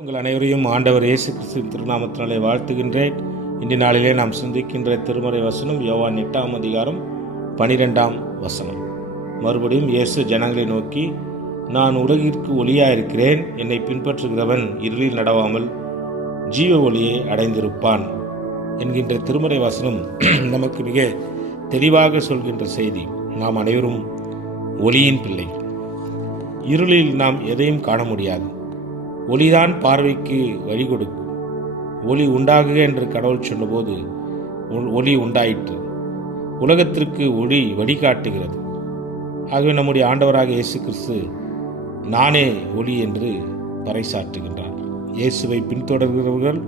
உங்கள் அனைவரையும் ஆண்டவர் இயேசு கிறிஸ்துவின் திருநாமத்தினாலே வாழ்த்துகின்றேன். இன்றைய நாளிலே நாம் சிந்திக்கின்ற திருமறை வசனம் யோவான் 8ஆம் அதிகாரம் 12ஆம் வசனம். மறுபடியும் இயேசு ஜனங்களை நோக்கி, நான் உலகிற்கு ஒளியாயிருக்கிறேன், என்னை பின்பற்றுகிறவன் இருளில் நடவாமல் ஜீவ ஒளியை அடைந்திருப்பான் என்கின்ற திருமறை வசனம் நமக்கு மிக தெளிவாக சொல்கின்ற செய்தி. நாம் அனைவரும் ஒளியின் பிள்ளைகள். இருளில் நாம் எதையும் காண முடியாது. ஒளிதான் பார்வைக்கு வழி கொடுக்கும். ஒளி உண்டாகுக என்று கடவுள் சொன்னபோது ஒளி உண்டாயிற்று. உலகத்திற்கு ஒளி வழிகாட்டுகிறது. ஆகவே நம்முடைய ஆண்டவராக இயேசு கிறிஸ்து நானே ஒளி என்று பறைசாற்றுகின்றார். இயேசுவை பின்தொடர்கிறவர்கள்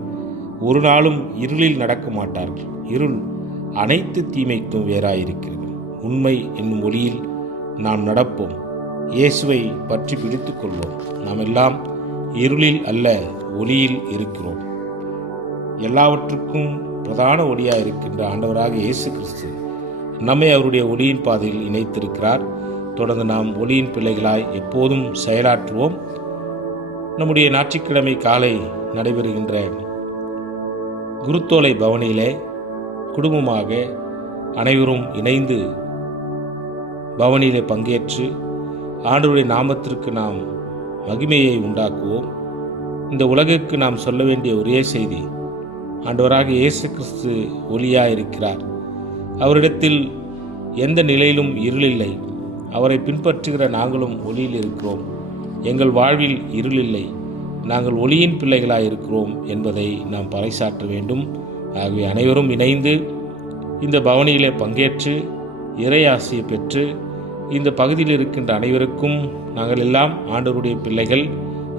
ஒரு நாளும் இருளில் நடக்க மாட்டார்கள். இருள் அனைத்து தீமைக்கும் வேறாயிருக்கிறது. உண்மை என்னும் ஒளியில் நாம் நடப்போம். இயேசுவை பற்றி பிடித்துக் கொள்வோம். நாம் எல்லாம் இருளில் அல்ல, ஒளியில் இருக்கிறோம். எல்லாவற்றுக்கும் பிரதான ஒளியாக இருக்கின்ற ஆண்டவராக இயேசு கிறிஸ்து நம்மை அவருடைய ஒளியின் பாதையில் இணைத்திருக்கிறார். தொடர்ந்து நாம் ஒளியின் பிள்ளைகளாய் எப்போதும் செயலாற்றுவோம். நம்முடைய ஞாயிற்றுக்கிழமை காலை நடைபெறுகின்ற குருத்தோலை பவனியிலே குடும்பமாக அனைவரும் இணைந்து பவனியிலே பங்கேற்று ஆண்டவருடைய நாமத்திற்கு நாம் மகிமையை உண்டாக்குவோம். இந்த உலகிற்கு நாம் சொல்ல வேண்டிய ஒரே செய்தி, ஆண்டவராக இயேசு கிறிஸ்து ஒளியாக இருக்கிறார். அவரிடத்தில் எந்த நிலையிலும் இருளில்லை. அவரை பின்பற்றுகிற நாங்களும் ஒளியில் இருக்கிறோம். எங்கள் வாழ்வில் இருளில்லை. நாங்கள் ஒளியின் பிள்ளைகளாக இருக்கிறோம் என்பதை நாம் பறைசாற்ற வேண்டும். ஆகவே அனைவரும் இணைந்து இந்த பவனியிலே பங்கேற்று இறை ஆசியை பெற்று இந்த பகுதியில் இருக்கின்ற அனைவருக்கும் நாங்கள் எல்லாம் ஆண்டவருடைய பிள்ளைகள்,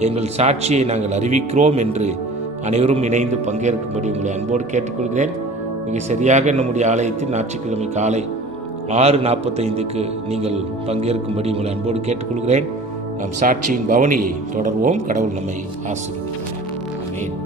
எங்கள் சாட்சியை நாங்கள் அறிவிக்கிறோம் என்று அனைவரும் இணைந்து பங்கேற்கும்படி உங்களை அன்போடு கேட்டுக்கொள்கிறேன். மிக சரியாக நம்முடைய ஆலயத்தில் ஞாயிற்றுக்கிழமை காலை 6:45 நீங்கள் பங்கேற்கும்படி உங்களை அன்போடு கேட்டுக்கொள்கிறேன். நாம் சாட்சியின் பவனியை தொடர்வோம். கடவுள் நம்மை ஆசீர்வதிப்பார். ஆமென்.